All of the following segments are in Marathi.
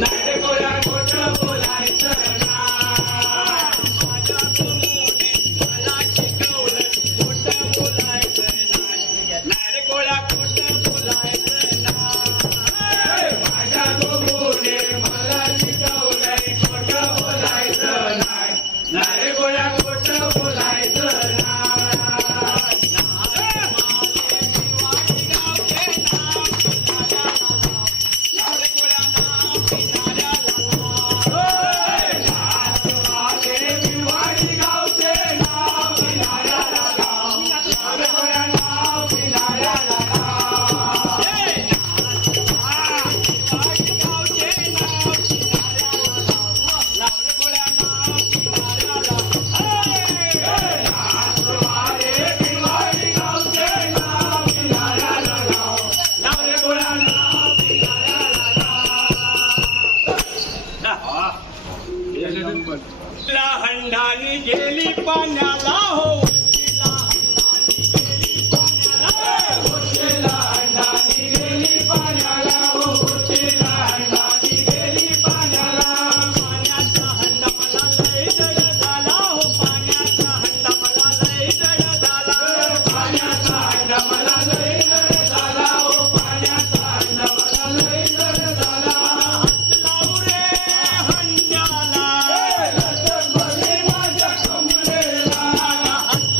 नाही रे गोळ्या खोटं बोलायचं नाही रे गोळ्या खोटं बोलायचं नाही. माझ्या गुरुने मला शिकवलंय खोटं बोलायचं नाही. नाही रे गोळ्या खोटं बोलायचं हंडानी गेली पाण्याला हो उंचीला हंडानी गेली पाण्याला हो उंचीला हंडानी गेली पाण्याला पाण्याचा हंडा मला लय जड झाला हो पाण्याचा हंडा मला लय जड झाला पाण्याचा हंडा मला लय जड झाला हो पाण्याचा हंडा मला लय जड झाला हात लावू रे हंड्याला हात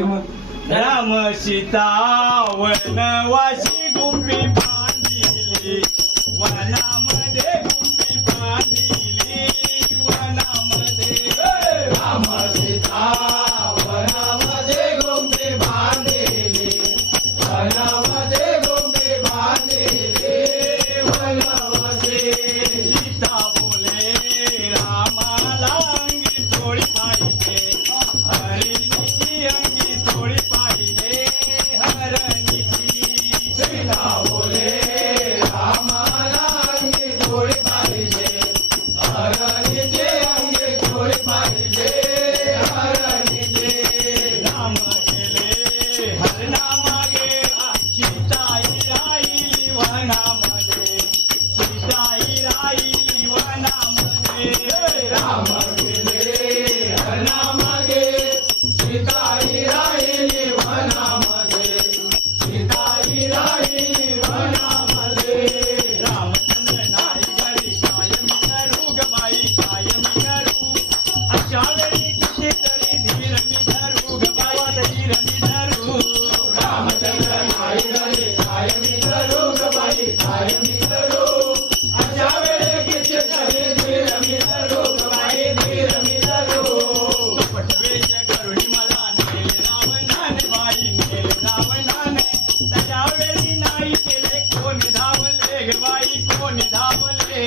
राम सीता वनवासी गुंफी बांधिली वनामध्ये गुंफी बांधिली वनामध्ये राम सीता वनामध्ये गुंफी बांधिली वनामध्ये गुंफी बांधिली वनामध्ये सीता बोले रामाला अंगी थोडी पाहिजे हरिणीची अंगी थोडी पाहिजे हरणीची सीता बोले रामाला अंगी थोडी पाहिजे हरणीची अंगी थोडी पाहिजे हरणीची राम गेले हरणामागे सीताई राहिली वनामध्ये सीताई राहिली वनामध्ये राम गेले हरणामागे सीताई राहिली वनामध्ये सीताई राहिली वनामध्ये रामचंद्र नाही घरी कायमी करू ग बाई कायमी करू अशा वेळी कितीतरी धीर मी धरू ग बाई धीर मी धरू रामचंद्र नाही घरी कायमी करू ग बाई कायमी करू अशा वेळी कितीतरी धीर मी धरू ग बाई धीर मी धरू कपटवेश करुणी मला नेल रावणाने बाई नेल रावणाने त्याच्या वेळी नाही केले कोणी धावले ग बाई कोणी धावले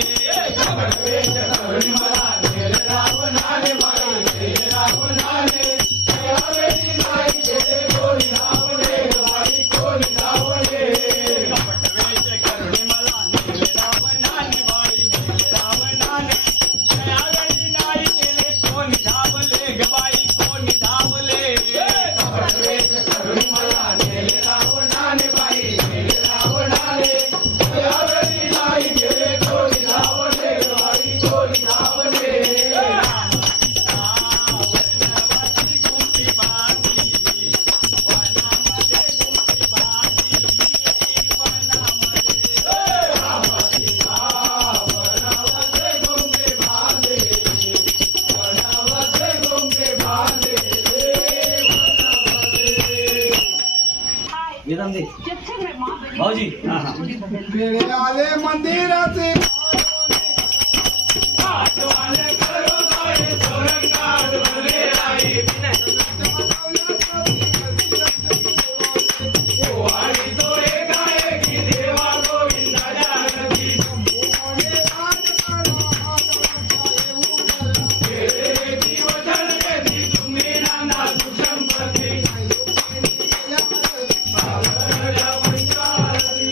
कपटवेश करुणी मला नेल रावणाने बाई नेल रावणाने त्याच्या वेळी नाही केले कोणी धावले ग बाई कोणी धावले कपटवेश करुणी मला नेल रावणाने बाई नेल रावणाने त्याच्या वेळी नाही केले कोणी धावले ग बाई कोणी धावले कपटवेश करुणी मला नेल रावणाने बाई नेल रावणाने त्याच्या वेळी नाही केले कोणी धावले ग बाई कोणी धावले राम सीता वनवासी गुंफी बांधिली वनामध्ये गुंफी बांधिली वनामध्ये राम सीता वनामध्ये गुंफी बांधिली वनामध्ये गुंफी बांधिली वनामध्ये भाऊजी वेळे आले मंदिराचे आठवण करू ताई चौरंगात भरले आई वाडी तो एकाएकी देवा गोविंदाच्या गती केलेले ती वचन देती तुम्ही नाना सुसंपत्ती बाबरच्या पंचारती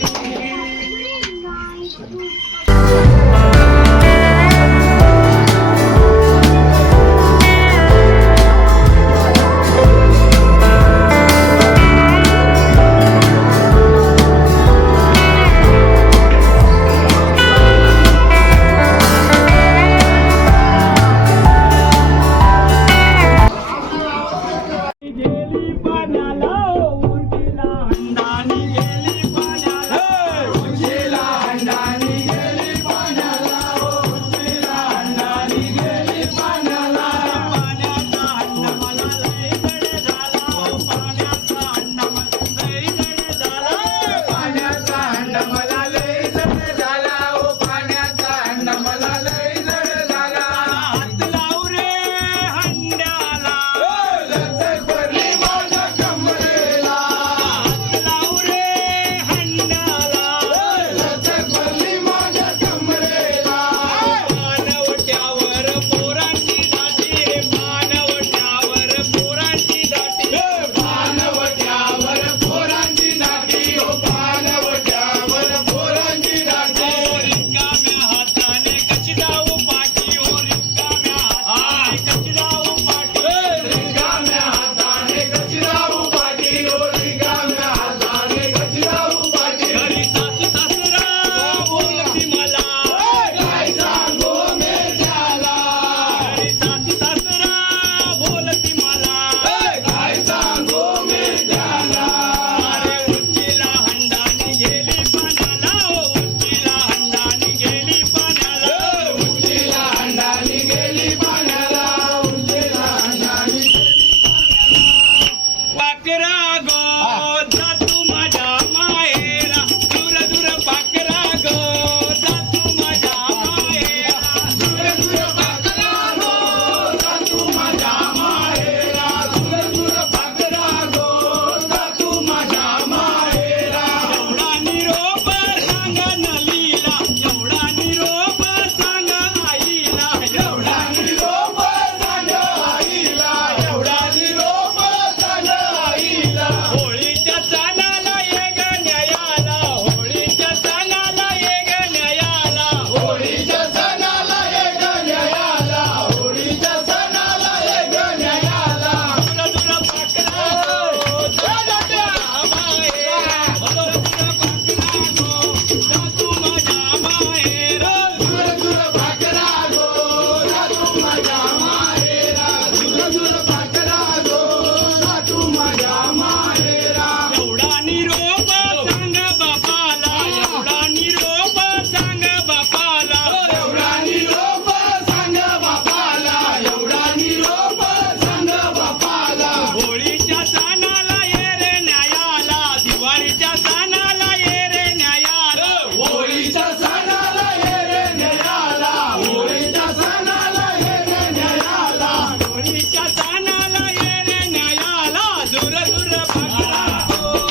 वारीच्या सणाला ये रे न्यायाला होळीच्या सणाला ये रे न्यायाला होळीच्या सणाला ये रे न्यायाला होळीच्या सणाला ये रे न्यायाला दूर दूर पाकरा गो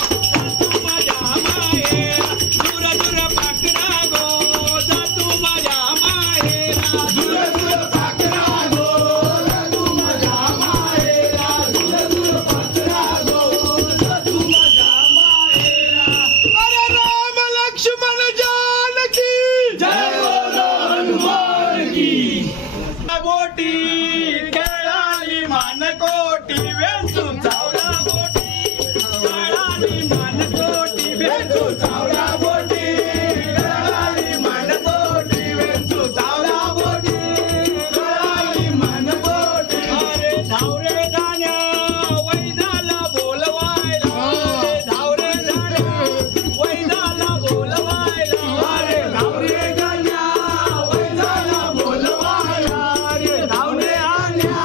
तू माझ्या माहेरा दूर दूर पाकरा गो जा तू माझ्या माहेरा दूर दूर पाकरा गो तू माझ्या माहेरा दूर दूर पाकरा गो तू माझ्या माहेरा अरे राम लक्ष्मण जानकी जय बोलो हनुमान की बोटी खेळाली मानकोटी वेंचू चावला बोटी खेळाली मानकोटी वेंचू चावला बोटी गळाली मनकोटी वेंचू चावला बोटी गळाली मनकोटी अरे धावरे धान्या वैदाला बोलवायला अरे धावरे धान्या वैदाला बोलवायला अरे धावरे गण्या वैजाला बोलवाया रे धावरे आल्या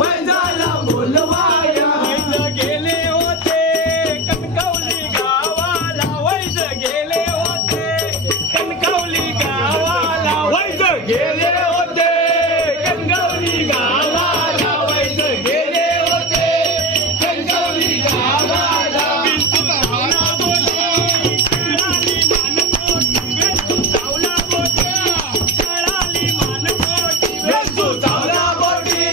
वैजाला बोलवाया वैद गेले होते कणकवली गावाला वैद गेले होते कणकवली गावाला वैद गेले होते कणकवली गावाला वैद गेले होते कणकवली गावाला विंचू चावला बोटे खेळाली मानकोटी विंचू चावला बोटे खेळाली मानकोटी वेंचू चावला बोटी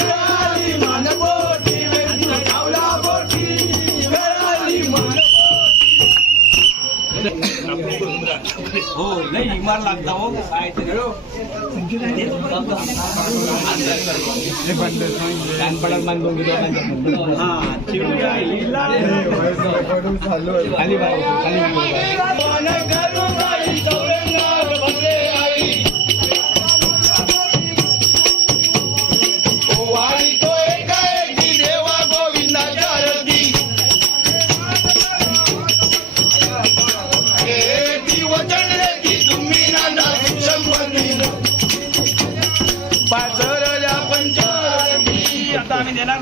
गळाली मनकोटी वेंचू चावला बोटी गळाली हो लई इमार लागता हो काय वारी तो एकाएकी देवा गोविंदाच्या आरती हे ती वचन रे की तुम्ही नांदा संपत्ती पाचरल्या पंचायती आता आम्ही देणार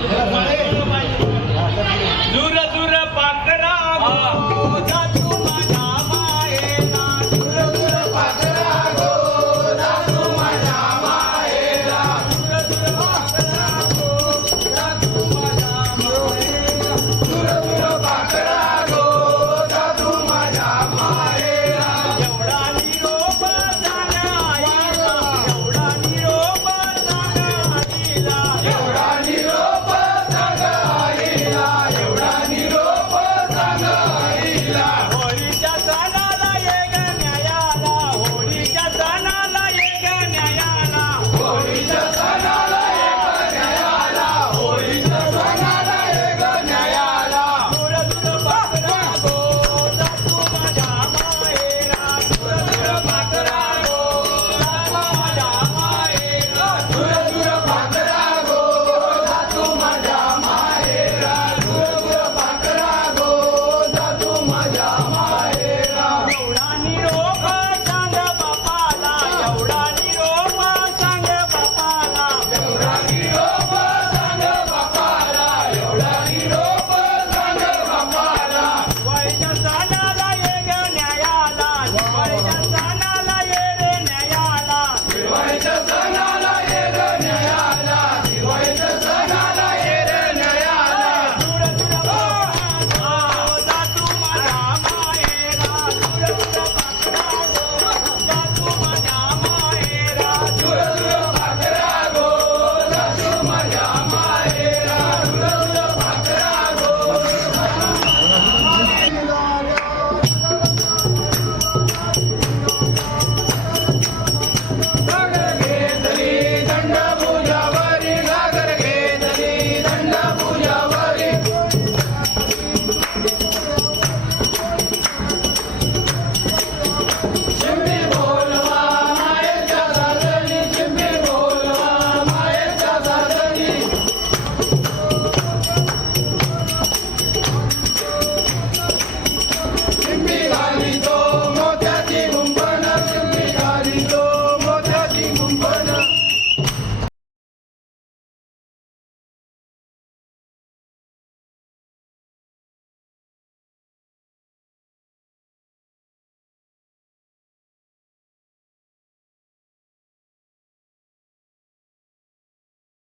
त्याला पाणी